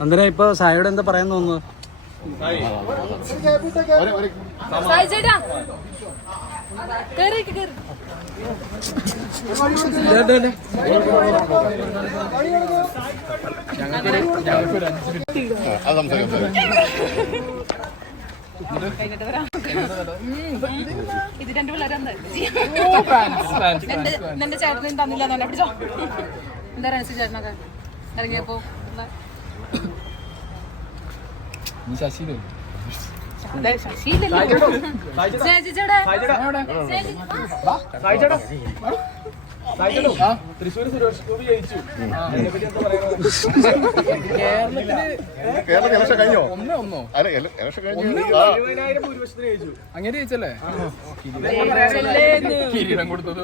അന്നേരം ഇപ്പൊ സായിയോട് എന്താ പറയാൻ തോന്നുന്നു? ഇത് രണ്ട് പിള്ളേരെ എന്റെ ചേട്ടനും തന്നില്ല എന്നല്ല പിടിച്ചോ. എന്താ രഹസ്യ ചേട്ടനൊക്കെ ഇറങ്ങിയപ്പോ തൃശ്ശൂർ സുരേഷ് ഗോപി ജയിച്ചു. ഭൂരിപക്ഷത്തിന് ജയിച്ചു. അങ്ങനെ ജയിച്ചല്ലേ? കിരീടം കൊടുത്തത്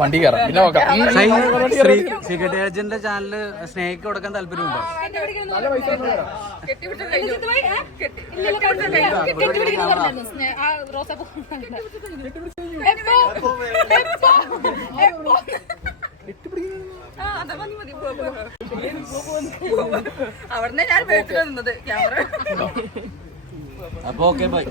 വണ്ടി കയറാം. പിന്നെ നോക്കാം. സീക്രട്ട് ഏജന്റിന്റെ ചാനല് സ്നേഹിക്ക് കൊടുക്കാൻ താല്പര്യമുണ്ടോ? അവിടുന്ന് ഞാൻ വീട്ടിൽ നിന്നത് ക്യാമറ. അപ്പൊ ഓക്കെ ബൈ.